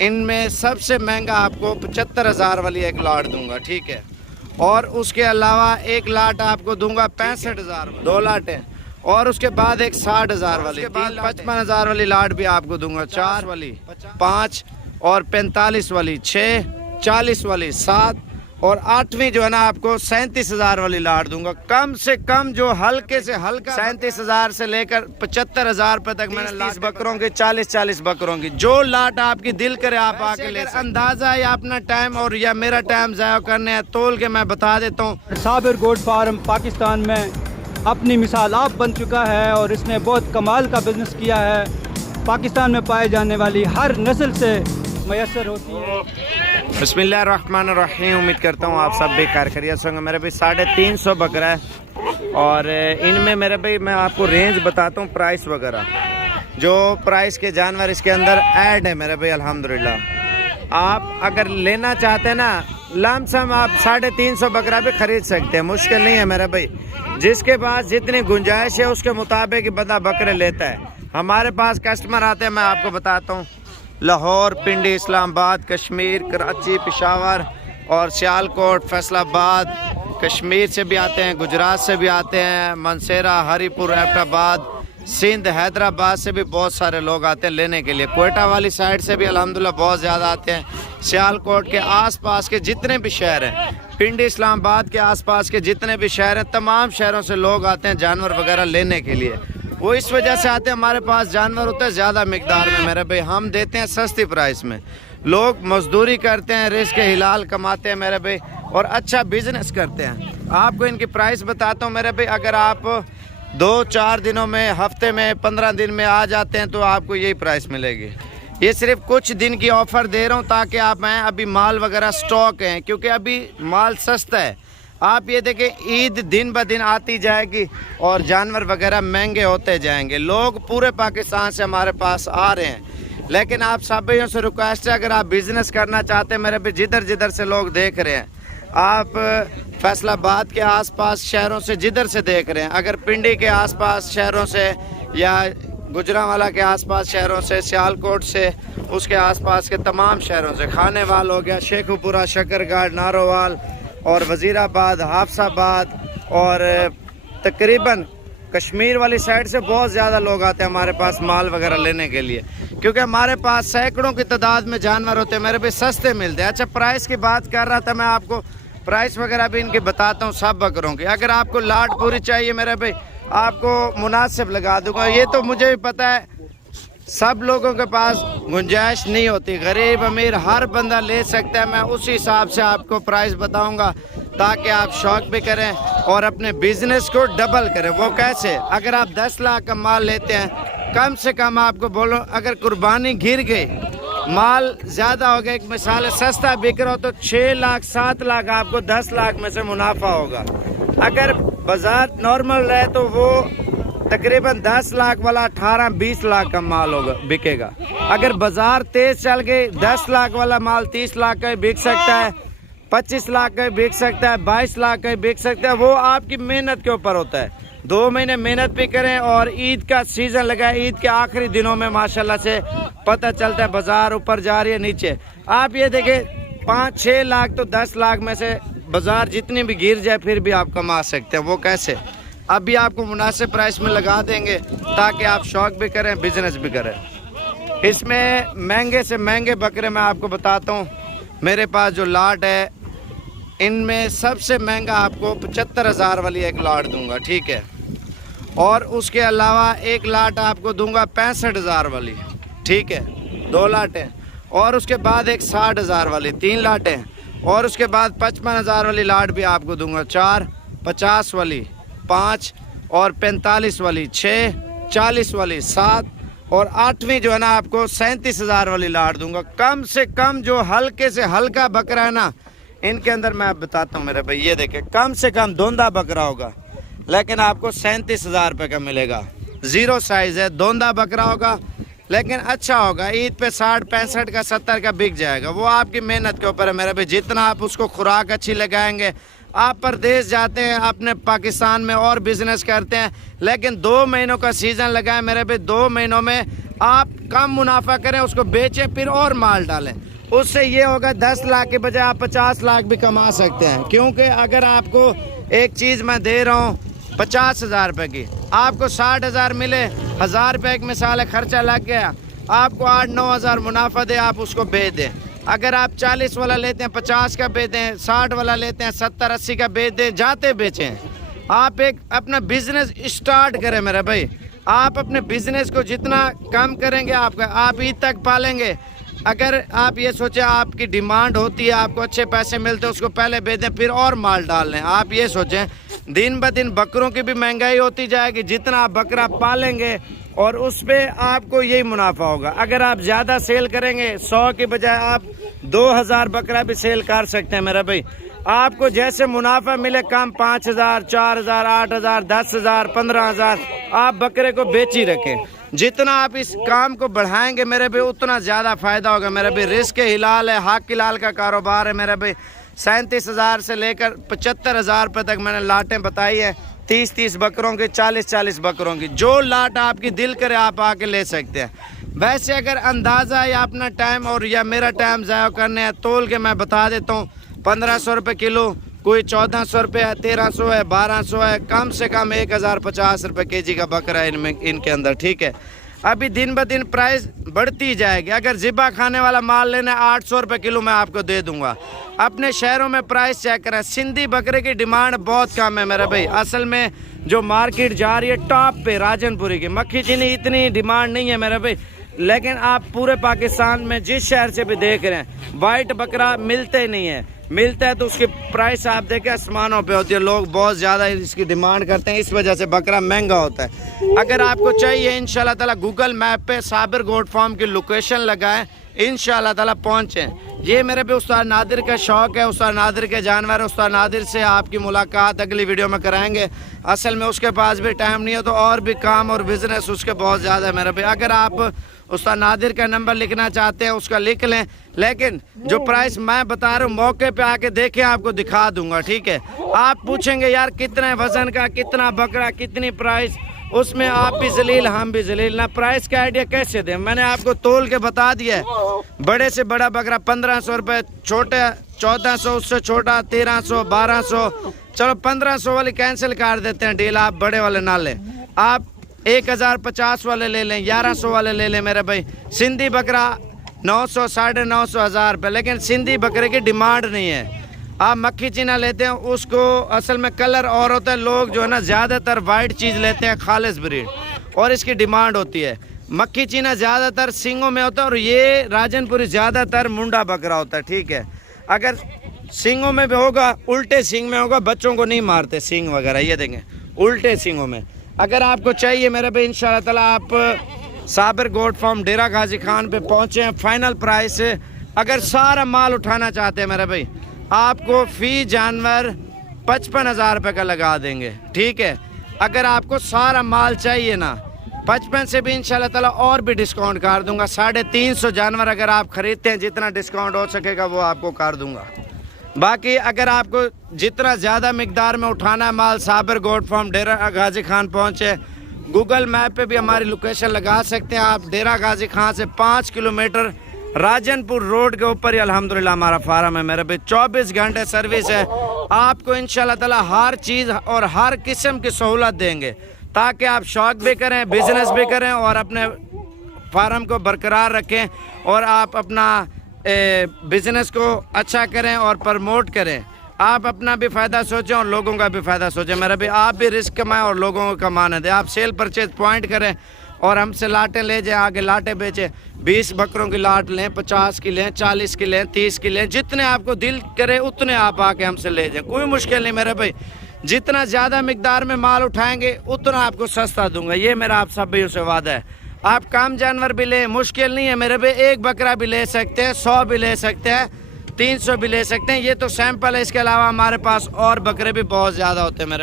ان میں سب سے مہنگا آپ کو 75,000 والی ایک لاٹ دوں گا، ٹھیک ہے؟ اور اس کے علاوہ ایک لاٹ آپ کو دوں گا 65,000 دو لاٹیں، اور اس کے بعد ایک 60,000 والی 55,000 والی لاٹ بھی آپ کو دوں گا، 4 والی 5 اور 45 والی 6 40 والی 7 اور 8ویں جو ہے نا آپ کو 37,000 والی لاٹ دوں گا۔ کم سے کم جو ہلکے سے ہلکا 37,000 سے لے کر 75,000 روپے تک میں نے 30 بکروں کی 40 بکروں کی جو لاٹ آپ کی دل کرے آپ آ کے لے۔ اندازہ یا اپنا ٹائم اور یا میرا ٹائم ضائع کرنے ہے، تول کے میں بتا دیتا ہوں۔ صابر گوٹ فارم پاکستان میں اپنی مثال آپ بن چکا ہے اور اس نے بہت کمال کا بزنس کیا ہے۔ پاکستان میں پائے جانے والی ہر نسل سے میسر ہوتی ہے۔ بسم اللہ الرحمن الرحیم۔ امید کرتا ہوں آپ سب بھی خیر خیریت سے ہوں گے۔ میرے بھائی 350 بکرا ہے اور ان میں میرے بھائی میں آپ کو رینج بتاتا ہوں، پرائس وغیرہ جو پرائس کے جانور اس کے اندر ایڈ ہے میرے بھائی الحمدللہ۔ آپ اگر لینا چاہتے ہیں نا لم سم آپ 350 بکرا بھی خرید سکتے ہیں، مشکل نہیں ہے میرے بھائی۔ جس کے پاس جتنی گنجائش ہے اس کے مطابق بندہ بکرے لیتا ہے۔ ہمارے پاس کسٹمر آتے ہیں، میں آپ کو بتاتا ہوں، لاہور، پنڈی، اسلام آباد، کشمیر، کراچی، پشاور اور سیالکوٹ، فیصل آباد، کشمیر سے بھی آتے ہیں، گجرات سے بھی آتے ہیں، منسیرا، ہری پور، ایبٹ آباد، سندھ، حیدرآباد سے بھی بہت سارے لوگ آتے ہیں لینے کے لیے۔ کوئٹہ والی سائڈ سے بھی الحمدللہ بہت زیادہ آتے ہیں۔ سیالکوٹ کے آس پاس کے جتنے بھی شہر ہیں، پنڈی، اسلام آباد کے آس پاس کے جتنے بھی شہر ہیں، تمام شہروں سے لوگ آتے ہیں جانور وغیرہ لینے کے لیے۔ وہ اس وجہ سے آتے ہیں، ہمارے پاس جانور ہوتے ہیں زیادہ مقدار میں میرے بھائی، ہم دیتے ہیں سستی پرائس میں۔ لوگ مزدوری کرتے ہیں، رزق حلال کماتے ہیں میرے بھائی اور اچھا بزنس کرتے ہیں۔ آپ کو ان کی پرائس بتاتا ہوں میرے بھائی، اگر آپ 2-4 دنوں میں، ہفتے میں، 15 دن میں آ جاتے ہیں تو آپ کو یہی پرائس ملے گی۔ یہ صرف کچھ دن کی آفر دے رہا ہوں تاکہ آپ آئیں، ابھی مال وغیرہ سٹاک ہیں کیونکہ ابھی مال سستا ہے۔ آپ یہ دیکھیں عید دن بہ دن آتی جائے گی اور جانور وغیرہ مہنگے ہوتے جائیں گے۔ لوگ پورے پاکستان سے ہمارے پاس آ رہے ہیں، لیکن آپ سبھیوں سے ریکویسٹ ہے، اگر آپ بزنس کرنا چاہتے ہیں میرے بھی، جدھر سے لوگ دیکھ رہے ہیں، آپ فیصل آباد کے آس پاس شہروں سے جدھر سے دیکھ رہے ہیں، اگر پنڈی کے آس پاس شہروں سے یا گجرانوالہ کے آس پاس شہروں سے، سیالکوٹ سے، اس کے آس پاس کے تمام شہروں سے، کھانے وال ہو گیا، شیخو پورہ، شکر گاڑ، نارووال اور وزیر آباد، حافظ آباد اور تقریباً کشمیر والی سائڈ سے بہت زیادہ لوگ آتے ہیں ہمارے پاس مال وغیرہ لینے کے لیے، کیونکہ ہمارے پاس سینکڑوں کی تعداد میں جانور ہوتے ہیں میرے بھی، سستے ملتے ہیں۔ اچھا پرائس کی بات کر رہا تھا، میں آپ کو پرائس وغیرہ بھی ان کی بتاتا ہوں سب بکروں کی۔ اگر آپ کو لاٹ پوری چاہیے میرے بھائی، آپ کو مناسب لگا دوں گا۔ یہ تو مجھے بھی پتہ ہے سب لوگوں کے پاس گنجائش نہیں ہوتی، غریب امیر ہر بندہ لے سکتا ہے۔ میں اسی حساب سے آپ کو پرائس بتاؤں گا تاکہ آپ شوق بھی کریں اور اپنے بزنس کو ڈبل کریں۔ وہ کیسے؟ اگر آپ 10 لاکھ کا مال لیتے ہیں، کم سے کم آپ کو بولو، اگر قربانی گر گئی، مال زیادہ ہو گیا، ایک مثال ہے سستا بک رہا ہو تو 6 لاکھ 7 لاکھ آپ کو 10 لاکھ میں سے منافع ہوگا۔ اگر بازار نارمل رہے تو وہ تقریباً 10 لاکھ والا 18-20 لاکھ کا مال ہوگا، بکے گا۔ اگر بازار تیز چل گئی، 10 لاکھ والا مال 30 لاکھ کا بک سکتا ہے، 25 لاکھ کا بک سکتا ہے، 22 لاکھ کا بک سکتا ہے۔ وہ آپ کی محنت کے اوپر ہوتا ہے۔ 2 مہینے محنت بھی کریں اور عید کا سیزن لگا ہے، عید کے آخری دنوں میں ماشاءاللہ سے پتہ چلتا ہے بازار اوپر جا رہی ہے نیچے۔ آپ یہ دیکھیں 5-6 لاکھ تو 10 لاکھ میں سے بازار جتنی بھی گر جائے پھر بھی آپ کما سکتے ہیں۔ وہ کیسے؟ ابھی آپ کو مناسب پرائس میں لگا دیں گے تاکہ آپ شوق بھی کریں، بزنس بھی کریں۔ اس میں مہنگے سے مہنگے بکرے میں آپ کو بتاتا ہوں، میرے پاس جو لاٹ ہے ان میں سب سے مہنگا آپ کو 75,000 والی ایک لاٹ دوں گا، ٹھیک ہے؟ اور اس کے علاوہ ایک لاٹ آپ کو دوں گا 65,000 والی، ٹھیک ہے؟ 2 لاٹیں، اور اس کے بعد ایک 60,000 والی 3 لاٹیں، اور اس کے بعد 55,000 والی لاٹ بھی آپ کو دوں گا 4، 50 والی 5 اور 45 والی 6، 40 والی 7 اور 8ویں جو ہے نا آپ کو 37,000 والی لاٹ دوں گا۔ کم سے کم جو ہلکے سے ہلکا بکرا ہے نا، ان کے اندر میں آپ بتاتا ہوں میرے بھائی، یہ دیکھیں کم سے کم دھوندا بکرا ہوگا لیکن آپ کو 37,000 روپے کا ملے گا۔ 0 سائز ہے، دھوندا بکرا ہوگا لیکن اچھا ہوگا، عید پہ 60 65 کا 70 کا بک جائے گا۔ وہ آپ کی محنت کے اوپر ہے میرے بھائی، جتنا آپ اس کو خوراک اچھی لگائیں گے۔ آپ پردیس جاتے ہیں، اپنے پاکستان میں اور بزنس کرتے ہیں، لیکن 2 مہینوں کا سیزن لگائیں میرے بھائی، 2 مہینوں میں آپ کم منافع کریں، اس کو بیچیں پھر اور مال ڈالیں، اس سے یہ ہوگا 10 لاکھ کے بجائے آپ 50 لاکھ بھی کما سکتے ہیں. کیونکہ اگر آپ کو ایک چیز میں دے رہا ہوں 50,000 روپے کی، آپ کو 60,000 ملے، 1,000 روپے ایک مثال ہے خرچہ لگ گیا، آپ کو 8-9 ہزار منافع دے، آپ اس کو بیچ دیں. اگر آپ 40 والا لیتے ہیں 50 کا بیچ دیں، 60 والا لیتے ہیں 70-80 کا بیچ دیں، جاتے بیچیں. آپ ایک اپنا بزنس اسٹارٹ کریں میرے بھائی. آپ اپنے بزنس کو جتنا کم کریں گے آپ عید تک پالیں گے. اگر آپ یہ سوچیں آپ کی ڈیمانڈ ہوتی ہے، آپ کو اچھے پیسے ملتے ہیں، اس کو پہلے بیچ دیں پھر اور مال ڈال لیں. آپ یہ سوچیں دن بہ دن بکروں کی بھی مہنگائی ہوتی جائے گی، جتنا آپ بکرا پالیں گے اور اس پہ آپ کو یہی منافع ہوگا. اگر آپ زیادہ سیل کریں گے 100 کی بجائے آپ 2,000 بکرا بھی سیل کر سکتے ہیں میرے بھائی. آپ کو جیسے منافع ملے کم 5,000 4,000 8,000 10,000 15,000 آپ بکرے کو بیچ ہی رکھیں. جتنا آپ اس کام کو بڑھائیں گے میرے بھائی اتنا زیادہ فائدہ ہوگا میرے بھائی. رزق حلال ہے، حق حلال کا کاروبار ہے میرے بھائی. 37,000 سے لے کر 75,000 روپے تک میں نے لاٹیں بتائی ہے، 30 بکروں کی، 40 بکروں کی. جو لاٹ آپ کی دل کرے آپ آ کے لے سکتے ہیں. ویسے اگر اندازہ یا اپنا ٹائم اور یا میرا ٹائم ضائع کرنے ہے، تول کے میں بتا دیتا ہوں 1,500 روپے کلو، کوئی 1,400 روپے ہے، 1,300 ہے، 1,200 ہے، کم سے کم 1,050 روپے کے جی کا بکرا ہے ان کے اندر. ٹھیک ہے، ابھی دن بہ دن پرائز بڑھتی جائے گی. اگر ذبح کھانے والا مال لینا ہے 800 روپے کلو میں آپ کو دے دوں گا. اپنے شہروں میں پرائز چیک کریں. سندھی بکرے کی ڈیمانڈ بہت کم ہے میرے بھائی. اصل میں جو مارکیٹ جا رہی ہے ٹاپ پہ راجن پوری کی مکھی چینی اتنی ڈیمانڈ نہیں ہے میرے بھائی. لیکن آپ پورے پاکستان میں جس شہر سے بھی دیکھ رہے ہیں وائٹ بکرا ملتے ہی نہیں ہے. ملتا ہے تو اس کی پرائس آپ دیکھیں آسمانوں پہ ہوتی ہے. لوگ بہت زیادہ اس کی ڈیمانڈ کرتے ہیں، اس وجہ سے بکرا مہنگا ہوتا ہے. اگر آپ کو چاہیے انشاءاللہ تعالی گوگل میپ پہ صابر گوٹ فارم کی لوکیشن لگائیں، انشاءاللہ تعالی پہنچیں. یہ میرے بھی استاد نادر کا شوق ہے، استاد نادر کے جانور. استاد نادر سے آپ کی ملاقات اگلی ویڈیو میں کرائیں گے. اصل میں اس کے پاس بھی ٹائم نہیں ہے تو اور بھی کام اور بزنس اس کے بہت زیادہ ہے میرے بھی. اگر آپ استاد نادر کا نمبر لکھنا چاہتے ہیں اس کا لکھ لیں، لیکن جو پرائس میں بتا رہا ہوں موقع پہ آ کے دیکھیں، آپ کو دکھا دوں گا. ٹھیک ہے، آپ پوچھیں گے یار کتنے وزن کا، کتنا بکرا، کتنی پرائس، اس میں آپ بھی ذلیل ہم بھی ذلیل. نہ پرائس کا آئیڈیا کیسے دیں؟ میں نے آپ کو تول کے بتا دیا ہے. بڑے سے بڑا بکرا 1,500 روپے، چھوٹے 1,400، اس سے چھوٹا 1,300 1,200. چلو 1,500 والی کینسل کر دیتے ہیں ڈیل، آپ بڑے والے نہ لیں. آپ 1,050 والے لے لیں، 1,100 والے لے لیں میرے بھائی. سندھی بکرا 900 950 1,000 روپے، لیکن سندھی بکرے کی ڈیمانڈ نہیں ہے. آپ مکھی چینا لیتے ہیں اس کو اصل میں کلر اور ہوتا ہے. لوگ جو ہے نا زیادہ تر وائٹ چیز لیتے ہیں خالص بریڈ، اور اس کی ڈیمانڈ ہوتی ہے. مکھی چینا زیادہ تر سنگوں میں ہوتا ہے، اور یہ راجن پوری زیادہ تر منڈا بکرا ہوتا ہے. ٹھیک ہے، اگر سنگوں میں بھی ہوگا الٹے سنگ میں ہوگا، بچوں کو نہیں مارتے سنگ وغیرہ. یہ دیکھیں الٹے سنگوں میں. اگر آپ کو چاہیے میرے بھائی انشاءاللہ تعالی آپ صابر گوٹ فارم ڈیرہ غازی خان پہ پہنچیں. فائنل پرائس اگر سارا مال اٹھانا چاہتے ہیں میرے بھائی آپ کو فی جانور 55,000 روپے کا لگا دیں گے. ٹھیک ہے، اگر آپ کو سارا مال چاہیے نا 55 سے بھی انشاءاللہ تعالی اور بھی ڈسکاؤنٹ کر دوں گا. 350 جانور اگر آپ خریدتے ہیں جتنا ڈسکاؤنٹ ہو سکے گا وہ آپ کو کر دوں گا. باقی اگر آپ کو جتنا زیادہ مقدار میں اٹھانا ہے مال صابر گوٹ فارم ڈیرہ غازی خان پہنچے. گوگل میپ پہ بھی ہماری لوکیشن لگا سکتے ہیں آپ. ڈیرہ غازی خان سے 5 کلومیٹر راجن پور روڈ کے اوپر ہی الحمدللہ ہمارا فارم ہے میرے بھائی. 24 گھنٹے سروس ہے. آپ کو انشاءاللہ تعالی ہر چیز اور ہر قسم کی سہولت دیں گے تاکہ آپ شوق بھی کریں، بزنس بھی کریں اور اپنے فارم کو برقرار رکھیں اور آپ اپنا بزنس کو اچھا کریں اور پرموٹ کریں. آپ اپنا بھی فائدہ سوچیں اور لوگوں کا بھی فائدہ سوچیں میرے بھی. آپ بھی رزق کمائیں اور لوگوں کو کمانے دیں. آپ سیل پرچیز پوائنٹ کریں اور ہم سے لاٹیں لے جائیں، آگے لاٹیں بیچیں. 20 بکروں کی لاٹ لیں، 50 کی لیں، 40 کی لیں، 30 کی لیں. جتنے آپ کو دل کرے اتنے آپ آ کے ہم سے لے جائیں. کوئی مشکل نہیں میرے بھائی. جتنا زیادہ مقدار میں مال اٹھائیں گے اتنا آپ کو سستا دوں گا. یہ میرا آپ سب بھی سے وعدہ ہے. آپ کم جانور بھی لیں، مشکل نہیں ہے میرے بھائی. 1 بکرا بھی لے سکتے ہیں، 100 بھی لے سکتے ہیں، 300 بھی لے سکتے ہیں. یہ تو سیمپل ہے، اس کے علاوہ ہمارے پاس اور بکرے بھی بہت زیادہ ہوتے ہیں میرے